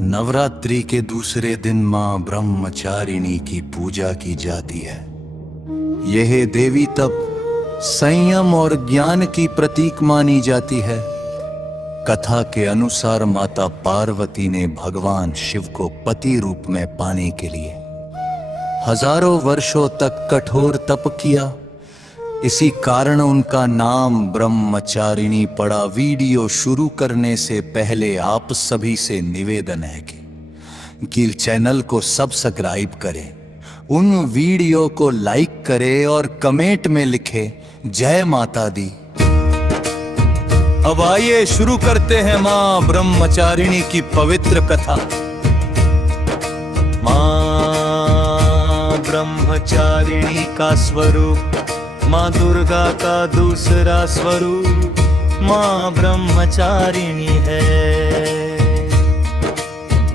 नवरात्रि के दूसरे दिन मां ब्रह्मचारिणी की पूजा की जाती है। यह देवी तप, संयम और ज्ञान की प्रतीक मानी जाती है। कथा के अनुसार माता पार्वती ने भगवान शिव को पति रूप में पाने के लिए हजारों वर्षों तक कठोर तप किया। इसी कारण उनका नाम ब्रह्मचारिणी पड़ा। वीडियो शुरू करने से पहले आप सभी से निवेदन है कि चैनल को सब्सक्राइब करें, उन वीडियो को लाइक करें और कमेंट में लिखें जय माता दी। अब आइए शुरू करते हैं मां ब्रह्मचारिणी की पवित्र कथा। मां ब्रह्मचारिणी का स्वरूप मां दुर्गा का दूसरा स्वरूप मां ब्रह्मचारिणी है।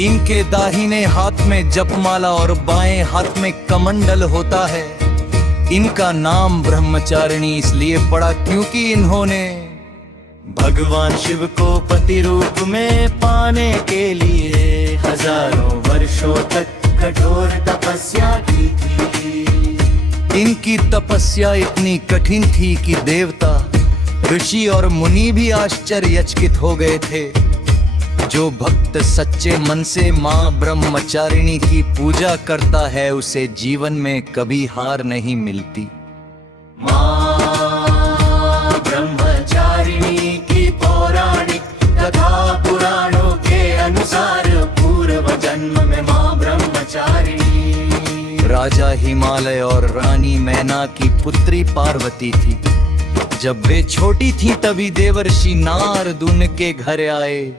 इनके दाहिने हाथ में जपमाला और बाएं हाथ में कमंडल होता है। इनका नाम ब्रह्मचारिणी इसलिए पड़ा क्योंकि इन्होंने भगवान शिव को पति रूप में पाने के लिए हजारों वर्षों तक कठोर तपस्या की थी। इनकी तपस्या इतनी कठिन थी कि देवता, ऋषि और मुनि भी आश्चर्यचकित हो गए थे। जो भक्त सच्चे मन से मां ब्रह्मचारिणी की पूजा करता है उसे जीवन में कभी हार नहीं मिलती। मां ब्रह्मचारिणी की पौराणिक कथा पुराणों के अनुसार पूर्व जन्म में मां ब्रह्मचारिणी राजा हिमालय और रानी मैना की पुत्री पार्वती थी। जब वे छोटी थी तभी देवर्षि नारद उनके घर आए।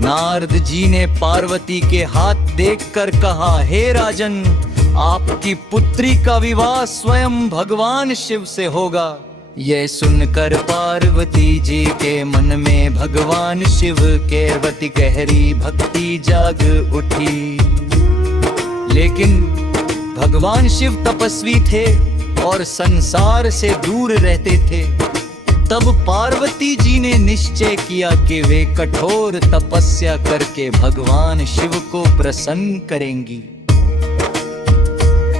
नारद जी ने पार्वती के हाथ देखकर कहा, हे राजन, आपकी पुत्री का विवाह स्वयं भगवान शिव से होगा। यह सुनकर पार्वती जी के मन में भगवान शिव के प्रति गहरी भक्ति जाग उठी। लेकिन भगवान शिव तपस्वी थे और संसार से दूर रहते थे। तब पार्वती जी ने निश्चय किया कि वे कठोर तपस्या करके भगवान शिव को प्रसन्न करेंगी।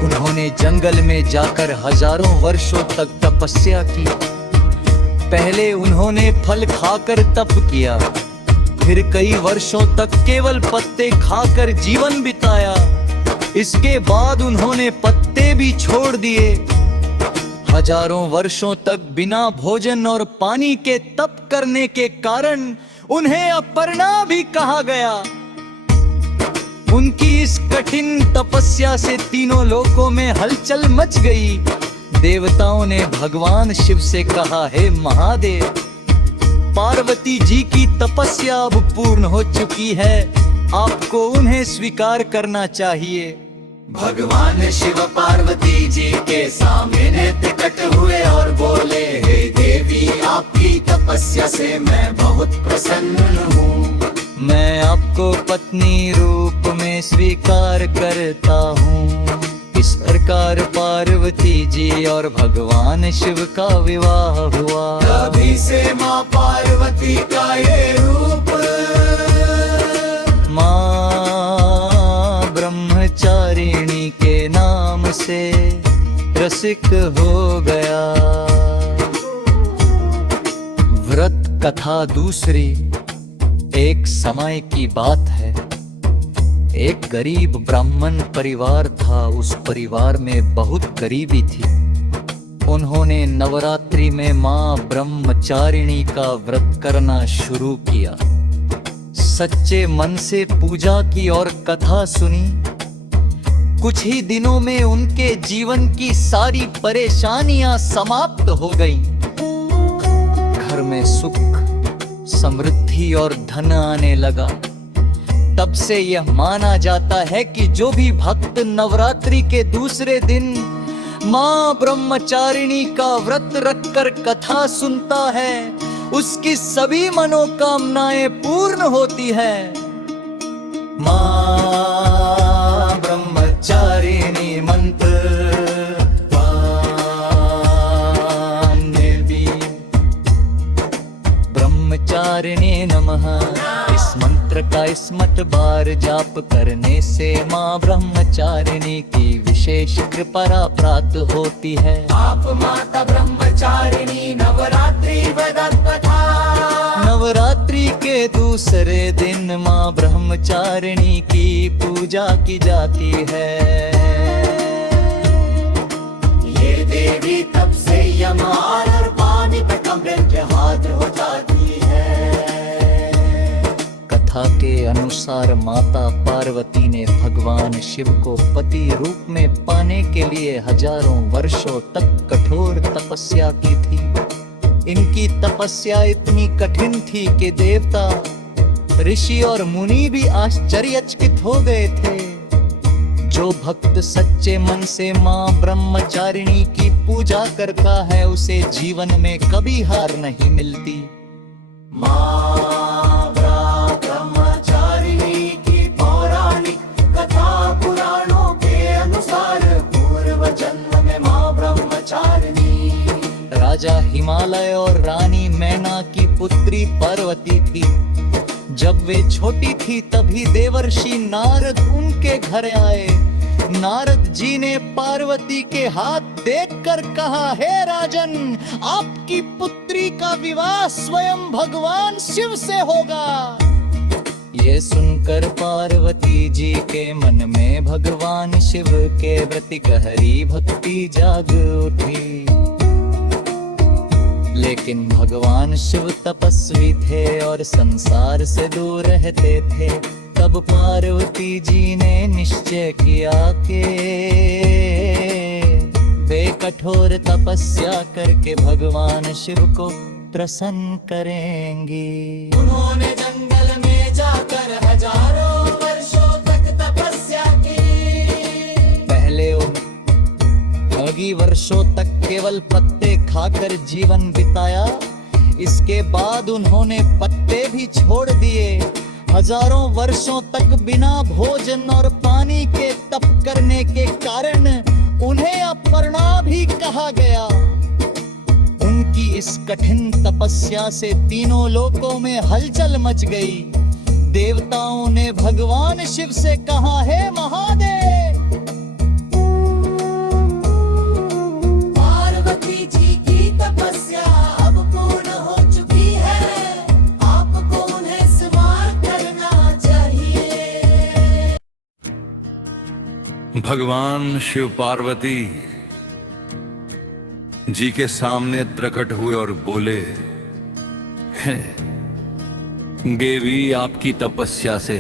उन्होंने जंगल में जाकर हजारों वर्षों तक तपस्या की। पहले उन्होंने फल खाकर तप किया, फिर कई वर्षों तक केवल पत्ते खाकर जीवन बिताया। इसके बाद उन्होंने पत्ते भी छोड़ दिए। हजारों वर्षों तक बिना भोजन और पानी के तप करने के कारण उन्हें अपर्णा भी कहा गया। उनकी इस कठिन तपस्या से तीनों लोकों में हलचल मच गई। देवताओं ने भगवान शिव से कहा, हे महादेव, पार्वती जी की तपस्या अब पूर्ण हो चुकी है, आपको उन्हें स्वीकार करना चाहिए। भगवान शिव पार्वती जी के सामने प्रकट हुए और बोले, हे देवी, आपकी तपस्या से मैं बहुत प्रसन्न हूँ। मैं आपको पत्नी रूप में स्वीकार करता हूँ। इस प्रकार पार्वती जी और भगवान शिव का विवाह हुआ। तभी से माँ पार्वती का ये रूप मां ब्रह्मचारिणी के नाम से रसिक हो गया। व्रत कथा दूसरी। एक समय की बात है, एक गरीब ब्राह्मण परिवार था। उस परिवार में बहुत गरीबी थी। उन्होंने नवरात्रि में मां ब्रह्मचारिणी का व्रत करना शुरू किया। सच्चे मन से पूजा की और कथा सुनी। कुछ ही दिनों में उनके जीवन की सारी परेशानियां समाप्त हो गईं। घर में सुख, समृद्धि और धन आने लगा। तब से यह माना जाता है कि जो भी भक्त नवरात्रि के दूसरे दिन मां ब्रह्मचारिणी का व्रत रखकर कथा सुनता है, उसकी सभी मनोकामनाएं पूर्ण होती है। मां ब्रह्मचारिणी मंत्र ब्रह्मचारिणी नमः। इस इस मंत्र का स्मत बार जाप करने से माँ ब्रह्मचारिणी की विशेष कृपा प्राप्त होती है। आप माता ब्रह्मचारिणी नवरात्रि वेदक कथा। नवरात्रि के दूसरे दिन माँ ब्रह्मचारिणी की पूजा की जाती है। ये देवी तब से यमाल और पानी पे कमरे के हाथ हो जाती है। कथा के अनुसार माता पार्वती ने भगवान शिव को पति रूप में पाने के लिए हजारों वर्षों तक कठोर तपस्या की थी। इनकी तपस्या इतनी कठिन थी कि देवता, ऋषि और मुनि भी आश्चर्यचकित हो गए थे। जो भक्त सच्चे मन से माँ ब्रह्मचारिणी की पूजा करता है उसे जीवन में कभी हार नहीं मिलती। माँ ब्रह्मचारिणी की पौराणिक कथा पुराणों के अनुसार पूर्व जन्म में माँ ब्रह्मचारिणी राजा हिमालय और रानी मैना की पुत्री पार्वती थी। जब वे छोटी थी तभी देवर्षि नारद उनके घर आए। नारद जी ने पार्वती के हाथ देखकर कहा, हे राजन, आपकी पुत्री का विवाह स्वयं भगवान शिव से होगा। ये सुनकर पार्वती जी के मन में भगवान शिव के प्रति गहरी भक्ति जाग उठी। लेकिन भगवान शिव तपस्वी थे और संसार से दूर रहते थे। तब पार्वती जी ने निश्चय किया कि वे कठोर तपस्या करके भगवान शिव को प्रसन्न करेंगी। उन्होंने जंगल में जाकर हजारों वर्षों तक तपस्या की। पहले कई वर्षों तक केवल पत्ते खाकर जीवन बिताया। इसके बाद उन्होंने पत्ते भी छोड़ दिए। हजारों वर्षों तक बिना भोजन और पानी के तप करने के कारण उन्हें अपर्णा भी कहा गया। उनकी इस कठिन तपस्या से तीनों लोकों में हलचल मच गई। देवताओं ने भगवान शिव से कहा, हे महादेव, जी की तपस्या अब पूर्ण हो चुकी है, आपको उन्हें स्वीकार करना चाहिए। भगवान शिव पार्वती जी के सामने प्रकट हुए और बोले, देवी, आपकी तपस्या से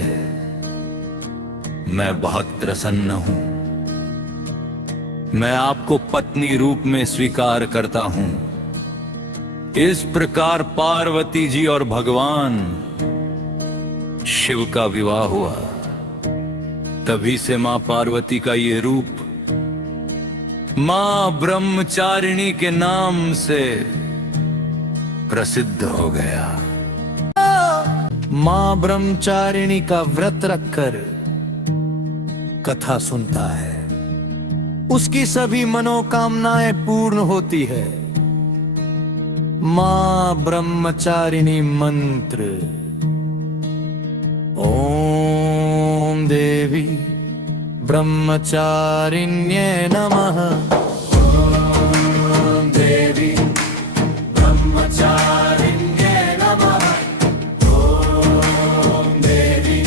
मैं बहुत प्रसन्न हूं। मैं आपको पत्नी रूप में स्वीकार करता हूं। इस प्रकार पार्वती जी और भगवान शिव का विवाह हुआ। तभी से मां पार्वती का ये रूप मां ब्रह्मचारिणी के नाम से प्रसिद्ध हो गया। मां ब्रह्मचारिणी का व्रत रखकर कथा सुनता है, उसकी सभी मनोकामनाएं पूर्ण होती है। मां ब्रह्मचारिणी मंत्र। ओम देवी ब्रह्मचारिण्ये नमः। ओम देवी ब्रह्मचारिण्ये नमः। ओम देवी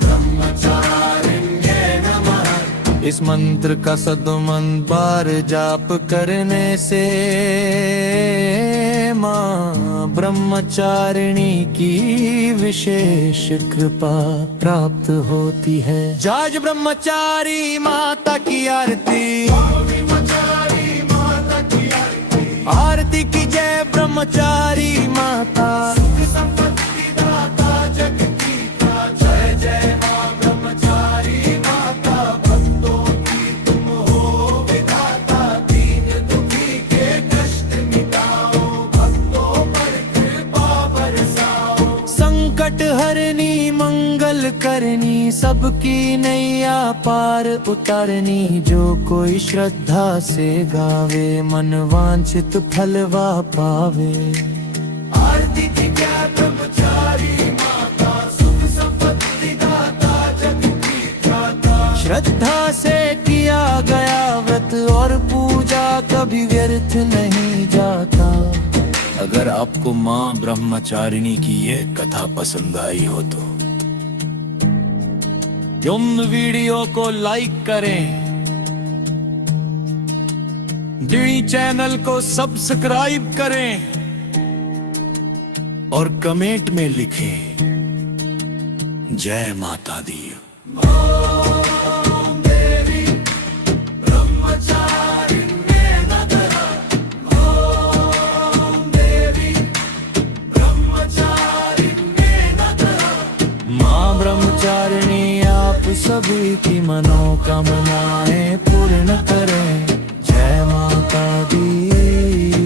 ब्रह्मचारिण्ये नमः। इस मंत्र का सदमन बार जाप करने से मां ब्रह्मचारिणी की विशेष कृपा प्राप्त होती है। जाज ब्रह्मचारी माता की आरती। आरती की जय ब्रह्मचारी माता। जय जय मां ब्रह्मचारी माता। भक्तों की तुम हो विधाता। दीन दुखी के कष्ट मिटाओ। भक्तों पर कृपा बरसाओ। संकट हरनी मंगल करनी। सबकी नैया पार उतारनी। जो कोई श्रद्धा से गावे मन वांछित फलवा पावे। आरती की जय ब्रह्मचारी माता। श्रद्धा से किया गया व्रत और पूजा कभी व्यर्थ नहीं जाता। अगर आपको माँ ब्रह्मचारिणी की ये कथा पसंद आई हो तो तुम वीडियो को लाइक करें, डी चैनल को सब्सक्राइब करें और कमेंट में लिखें जय माता दी। माँ ब्रह्मचारिणी आप सभी की मनोकामनाएं पूर्ण करें। जय माता दी।